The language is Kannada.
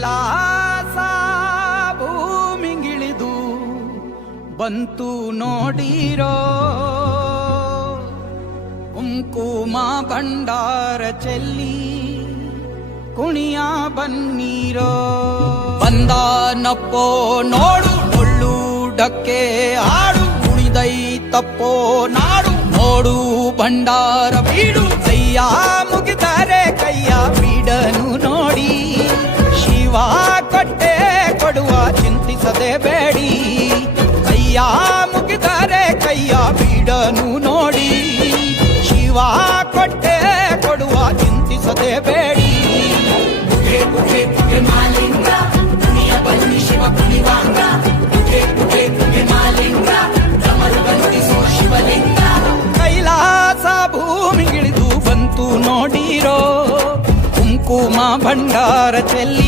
ಕೈಲಾಸ ಭೂಮಿಗಿಳಿದು ಬಂತು ನೋಡಿರೋ, ಕುಂಕುಮ ಭಂಡಾರ ಚೆಲ್ಲಿ ಕುಣಿಯ ಬನ್ನೀರೋ. ಬಂದಾನಪ್ಪೋ ನೋಡು ಡೊಳ್ಳುಡಕ್ಕೆ ಹಾಡು, ಕುಣಿದೈತಪ್ಪೋ ನಾಡು ನೋಡು ಭಂಡಾರ ಬೀಡು. ಕೈಯ ಮುಗಿದರೆ ಕೈಯ ಬೀಡನು ನೋಡಿ, ಶಿವ ಕೊಟ್ಟೆ ಕೊಡುವ ಚಿಂತಿಸದೆ ಬೇಡಿ. ಕೈಯ ಮುಗಿದರೆ ಕೈಯ ಬೀಡನು ನೋಡಿ, ಶಿವ ಕೊಟ್ಟೆ ಕೊಡುವ ಚಿಂತಿಸದೆ ಬೇಡಿ. ಪುಗೆ ಪುಗೆ ಪುಗೆ ಮಾಲಿಂಗ ಕುಣಿಯ ಬನ್ನಿ ಶಿವ ಕುಣಿವಾಂಗ. ಪುಗೆ ಪುಗೆ ಪುಗೆ ಮಾಲಿಂಗ ಡಮರು ಬಂದಿಸೋ ಶಿವಲಿಂಗ. ಕೈಲಾಸ ಭೂಮಿಗಿಳಿದು ಬಂತು ನೋಡಿರೋ, ಕುಂಕುಮ ಭಂಡಾರ ಚೆಲ್ಲಿ